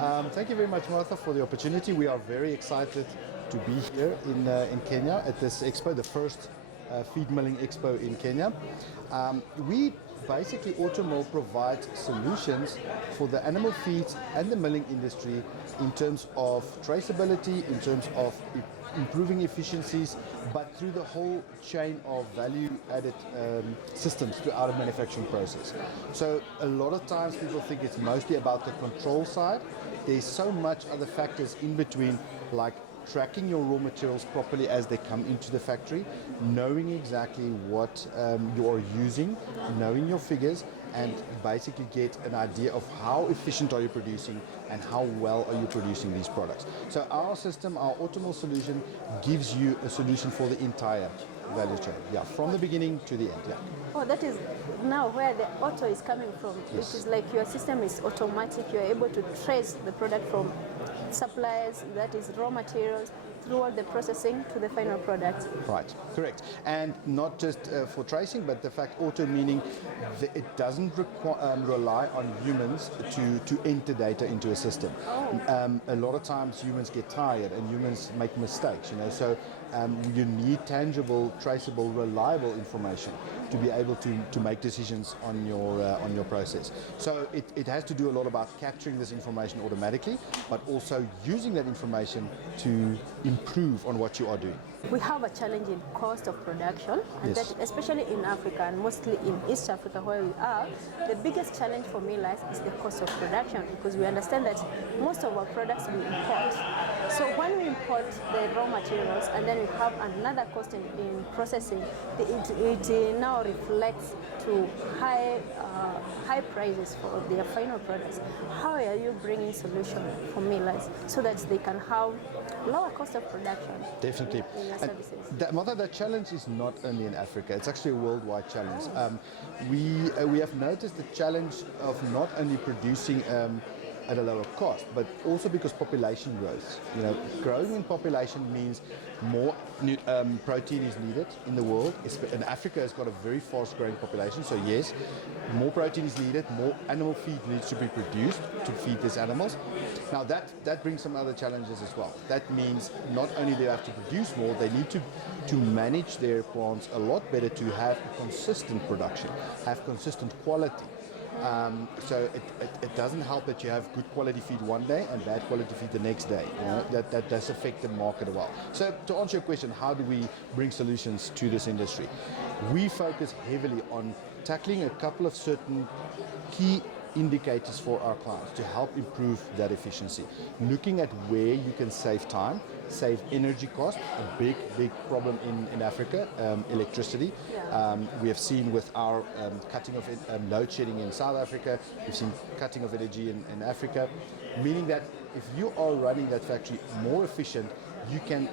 Thank you very much, Martha, for the opportunity. We are very excited to be here in Kenya at this expo, the first feed milling expo in Kenya. We basically, Automill provides solutions for the animal feeds and the milling industry in terms of traceability, in terms of improving efficiencies, but through the whole chain of value-added systems throughout a manufacturing process. So a lot of times people think it's mostly about the control side. There's so much other factors in between, like tracking your raw materials properly as they come into the factory, knowing exactly what you are using, knowing your figures, and basically get an idea of how efficient are you producing and how well are you producing these products. So our system, our Automill solution, gives you a solution for the entire value chain, from the beginning to the end. Oh, that is now where the auto is coming from. Yes. It is like your system is automatic. You are able to trace the product from suppliers, that is raw materials, through all the processing to the final product. Right, correct. And not just for tracing, but the fact auto meaning that it doesn't rely on humans to enter data into a system. A lot of times humans get tired and humans make mistakes, so you need tangible, traceable, reliable information to be able to make decisions on your process. So it has to do a lot about capturing this information automatically, but also using that information to improve on what you are doing. We have a challenge in cost of production, and Yes. that especially in Africa and mostly in East Africa where we are, the biggest challenge for millers is the cost of production, because we understand that most of our products we import. So when we import the raw materials and then we have another cost in processing, it now reflects to high prices for their final products. How are you bringing solution for millers so that they can have lower cost of production? Definitely. Services. That challenge is not only in Africa, it's actually a worldwide challenge. We have noticed the challenge of not only producing at a lower cost, but also because population growth. Growing in population means more protein is needed in the world, and Africa has got a very fast growing population, so yes, more protein is needed, more animal feed needs to be produced to feed these animals. Now that brings some other challenges as well. That means not only do they have to produce more, they need to manage their plants a lot better to have a consistent production, have consistent quality. So it doesn't help that you have good quality feed one day and bad quality feed the next day. That does affect the market as well. So to answer your question, how do we bring solutions to this industry? We focus heavily on tackling a couple of certain key indicators for our clients to help improve that efficiency. Looking at where you can save time, save energy cost, a big problem in Africa, electricity. We have seen with our cutting of load shedding in South Africa, we've seen cutting of energy in Africa, meaning that if you are running that factory more efficient, you can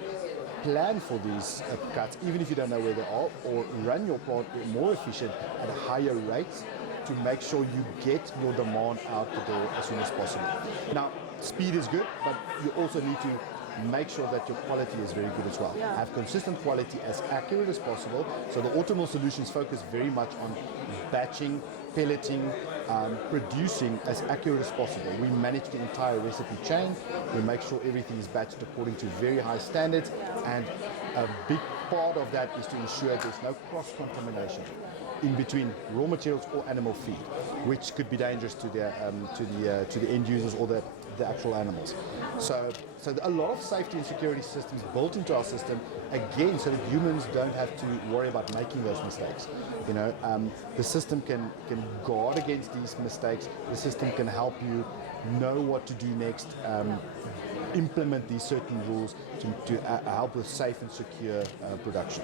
plan for these cuts, even if you don't know where they are, or run your plant more efficient at a higher rate to make sure you get your demand out the door as soon as possible. Now, speed is good, but you also need to make sure that your quality is very good as well. Have consistent quality, as accurate as possible. So the Automill solutions focus very much on batching, pelleting, producing as accurate as possible. We manage the entire recipe chain. We make sure everything is batched according to very high standards, and a big part of that is to ensure there's no cross-contamination in between raw materials or animal feed, which could be dangerous to the end users or the actual animals. So a lot of safety and security systems built into our system, again, so that humans don't have to worry about making those mistakes. The system can guard against these mistakes. The system can help you know what to do next, implement these certain rules to help with safe and secure production.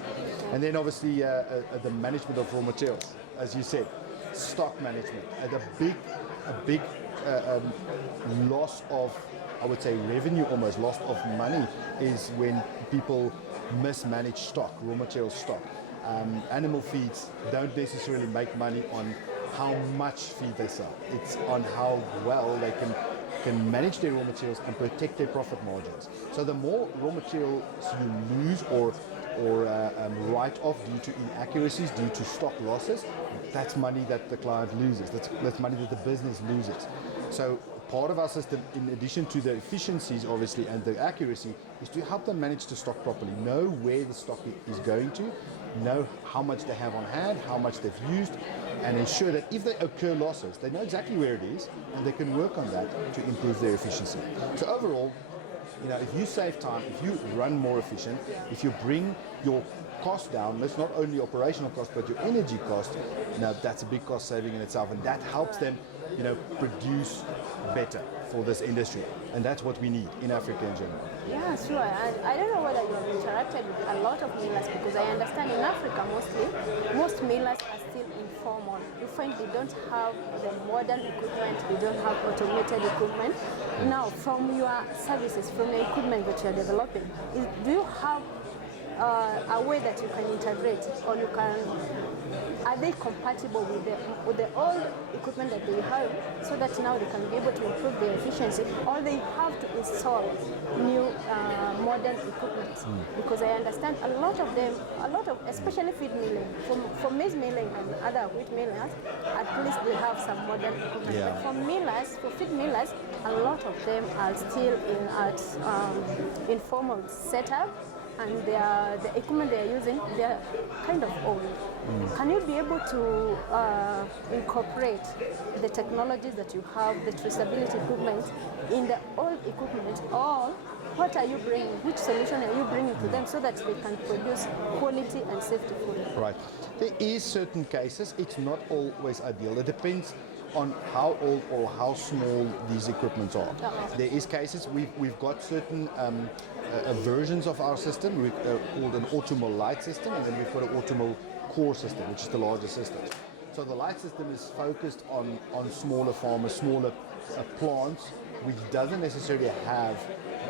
And then obviously the management of raw materials, as you said, stock management. A big loss of, I would say, revenue, almost loss of money, is when people mismanage stock, raw material stock. Animal feeds don't necessarily make money on how much feed they sell. It's on how well they can manage their raw materials and protect their profit margins. So the more raw materials you lose or write off due to inaccuracies, due to stock losses, that's money that the client loses. That's money that the business loses. So part of our system, in addition to the efficiencies, obviously, and the accuracy, is to help them manage to stock properly, know where the stock is going to, know how much they have on hand, how much they've used, and ensure that if they occur losses, they know exactly where it is, and they can work on that to improve their efficiency. So overall, if you save time, if you run more efficient, if you bring your cost down, that's not only operational cost, but your energy cost, that's a big cost saving in itself, and that helps them, produce better for this industry. And that's what we need in Africa in general. Yeah, sure. And I don't know whether you have interacted with a lot of millers, because I understand in Africa most millers are still informal. You find they don't have the modern equipment, they don't have automated equipment. Now, from your services, from the equipment that you are developing, do you have a way that you can integrate, or are they compatible with the old equipment that they have, so that now they can be able to improve their efficiency, or they have to install new modern equipment? Because I understand a lot of especially feed milling, for maize milling and other wheat millers, at least they have some modern equipment. Yeah. But for feed millers, a lot of them are still in informal setup, and the equipment they are using, they are kind of old. Can you be able to incorporate the technologies that you have, the traceability equipment, in the old equipment, or what are you bringing? Which solution are you bringing to them so that they can produce quality and safety food? Right. There is certain cases. It's not always ideal. It depends on how old or how small these equipments are. There is cases we've got certain versions of our system called an Automill light system, and then we've got an Automill core system, which is the larger system. So the light system is focused on smaller farmers, smaller plants, which doesn't necessarily have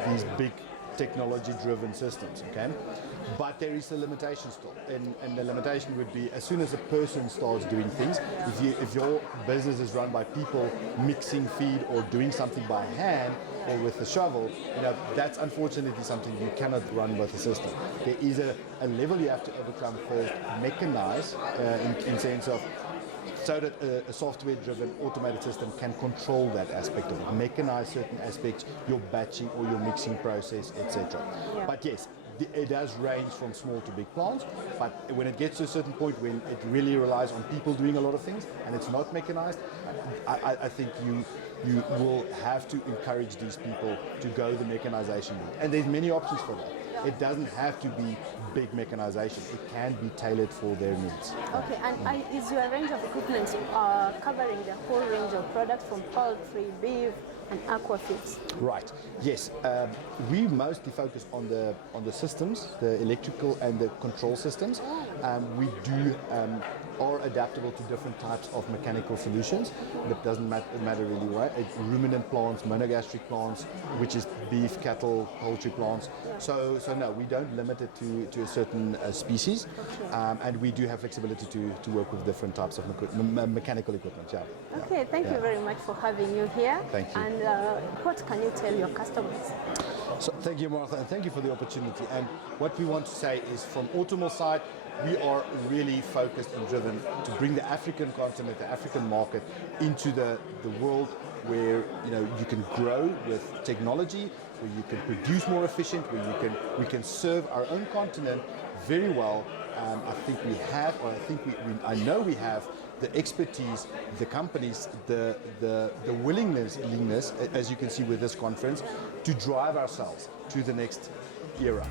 these big technology-driven systems, okay? But there is a limitation still, and the limitation would be as soon as a person starts doing things, if your business is run by people mixing feed or doing something by hand or with a shovel, that's unfortunately something you cannot run with a system. There is a level you have to overcome called mechanize, in sense of so that a software-driven automated system can control that aspect of it, mechanize certain aspects, your batching or your mixing process, etc. Yeah. But yes, it does range from small to big plants, but when it gets to a certain point when it really relies on people doing a lot of things and it's not mechanized, I think you will have to encourage these people to go the mechanization route. And there's many options for that. It doesn't have to be big mechanization. It can be tailored for their needs. Okay, and is your range of equipment covering the whole range of products from poultry, beef, and aqua feeds? Right. Yes. We mostly focus on the systems, the electrical and the control systems. We do are adaptable to different types of mechanical solutions. That doesn't matter really, right? Ruminant plants, monogastric plants, which is beef, cattle, poultry plants. So no, we don't limit it to a certain species, and we do have flexibility to work with different types of mechanical equipment. Yeah. Okay, thank you very much for having you here. Thank you. And what can you tell your customers? So thank you, Martha, and thank you for the opportunity. And what we want to say is, from Automill side, we are really focused and driven to bring the African continent, the African market, into the world where you can grow with technology, where you can produce more efficient, where we can serve our own continent very well. I think we have, or I know we have the expertise, the companies, the willingness, as you can see with this conference, to drive ourselves to the next era.